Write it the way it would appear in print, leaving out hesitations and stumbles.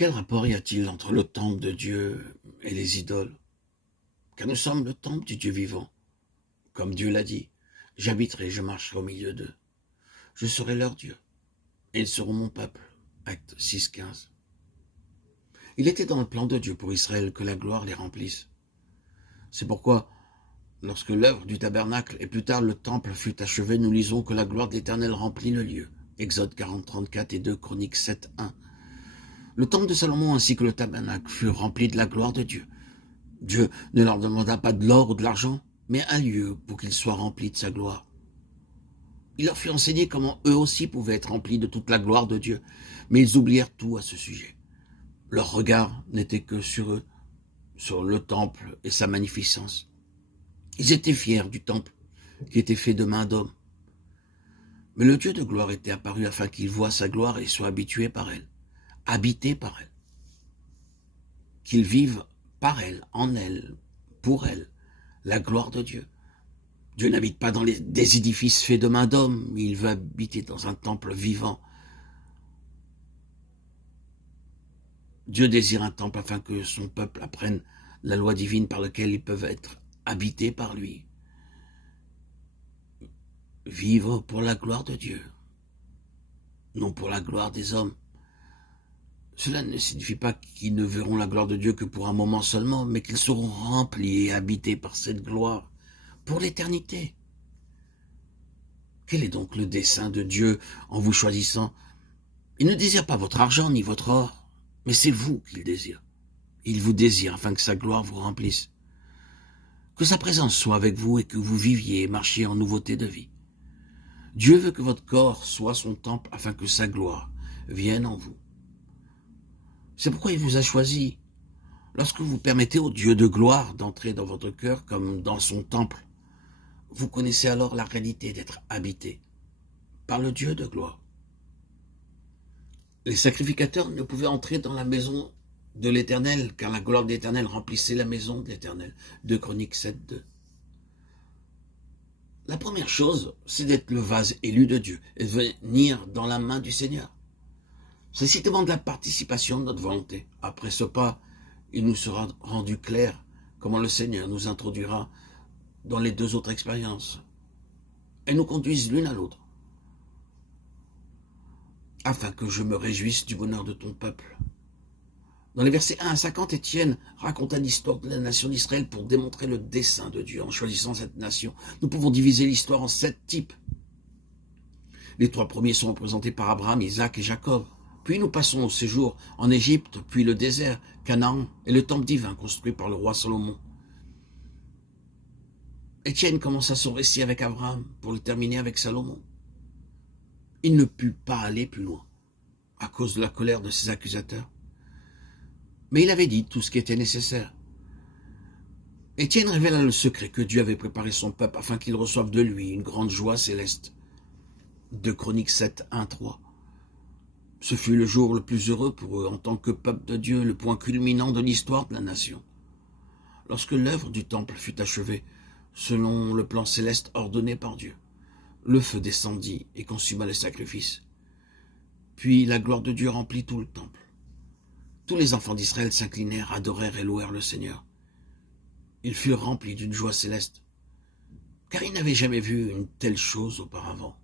Quel rapport y a-t-il entre le temple de Dieu et les idoles? Car nous sommes le temple du Dieu vivant. Comme Dieu l'a dit, j'habiterai, je marcherai au milieu d'eux. Je serai leur Dieu, et ils seront mon peuple. Acte 6,15. Il était dans le plan de Dieu pour Israël que la gloire les remplisse. C'est pourquoi, lorsque l'œuvre du tabernacle et plus tard le temple fut achevée, nous lisons que la gloire de l'Éternel remplit le lieu. Exode 40, 34 et 2 Chroniques 7, 1. Le temple de Salomon ainsi que le tabernacle furent remplis de la gloire de Dieu. Dieu ne leur demanda pas de l'or ou de l'argent, mais un lieu pour qu'ils soient remplis de sa gloire. Il leur fut enseigné comment eux aussi pouvaient être remplis de toute la gloire de Dieu, mais ils oublièrent tout à ce sujet. Leur regard n'était que sur eux, sur le temple et sa magnificence. Ils étaient fiers du temple qui était fait de mains d'hommes. Mais le Dieu de gloire était apparu afin qu'ils voient sa gloire et soient habitués par elle, habités par elle. Qu'ils vivent par elle, en elle, pour elle, la gloire de Dieu. Dieu n'habite pas dans des édifices faits de mains d'hommes, il veut habiter dans un temple vivant. Dieu désire un temple afin que son peuple apprenne la loi divine par laquelle ils peuvent être habités par lui. Vivre pour la gloire de Dieu, non pour la gloire des hommes. Cela ne signifie pas qu'ils ne verront la gloire de Dieu que pour un moment seulement, mais qu'ils seront remplis et habités par cette gloire pour l'éternité. Quel est donc le dessein de Dieu en vous choisissant? Il ne désire pas votre argent ni votre or, mais c'est vous qu'il désire. Il vous désire afin que sa gloire vous remplisse. Que sa présence soit avec vous et que vous viviez et marchiez en nouveauté de vie. Dieu veut que votre corps soit son temple afin que sa gloire vienne en vous. C'est pourquoi il vous a choisi. Lorsque vous permettez au Dieu de gloire d'entrer dans votre cœur comme dans son temple, vous connaissez alors la réalité d'être habité par le Dieu de gloire. Les sacrificateurs ne pouvaient entrer dans la maison de l'Éternel, car la gloire de l'Éternel remplissait la maison de l'Éternel. 2 Chroniques 7, 2. La première chose, c'est d'être le vase élu de Dieu et de venir dans la main du Seigneur. Ceci demande la participation de notre volonté. Après ce pas, il nous sera rendu clair comment le Seigneur nous introduira dans les deux autres expériences. Elles nous conduisent l'une à l'autre, afin que je me réjouisse du bonheur de ton peuple. Dans les versets 1 à 50, Étienne raconta l'histoire de la nation d'Israël pour démontrer le dessein de Dieu en choisissant cette nation. Nous pouvons diviser l'histoire en 7 types. Les 3 premiers sont représentés par Abraham, Isaac et Jacob. Puis nous passons au séjour en Égypte, puis le désert, Canaan et le temple divin construit par le roi Salomon. Étienne commença son récit avec Abraham pour le terminer avec Salomon. Il ne put pas aller plus loin à cause de la colère de ses accusateurs. Mais il avait dit tout ce qui était nécessaire. Étienne révéla le secret que Dieu avait préparé son peuple afin qu'il reçoive de lui une grande joie céleste. 2 Chroniques 7, 1, 3. Ce fut le jour le plus heureux pour eux en tant que peuple de Dieu, le point culminant de l'histoire de la nation. Lorsque l'œuvre du temple fut achevée, selon le plan céleste ordonné par Dieu, le feu descendit et consuma le sacrifice. Puis la gloire de Dieu remplit tout le temple. Tous les enfants d'Israël s'inclinèrent, adorèrent et louèrent le Seigneur. Ils furent remplis d'une joie céleste, car ils n'avaient jamais vu une telle chose auparavant.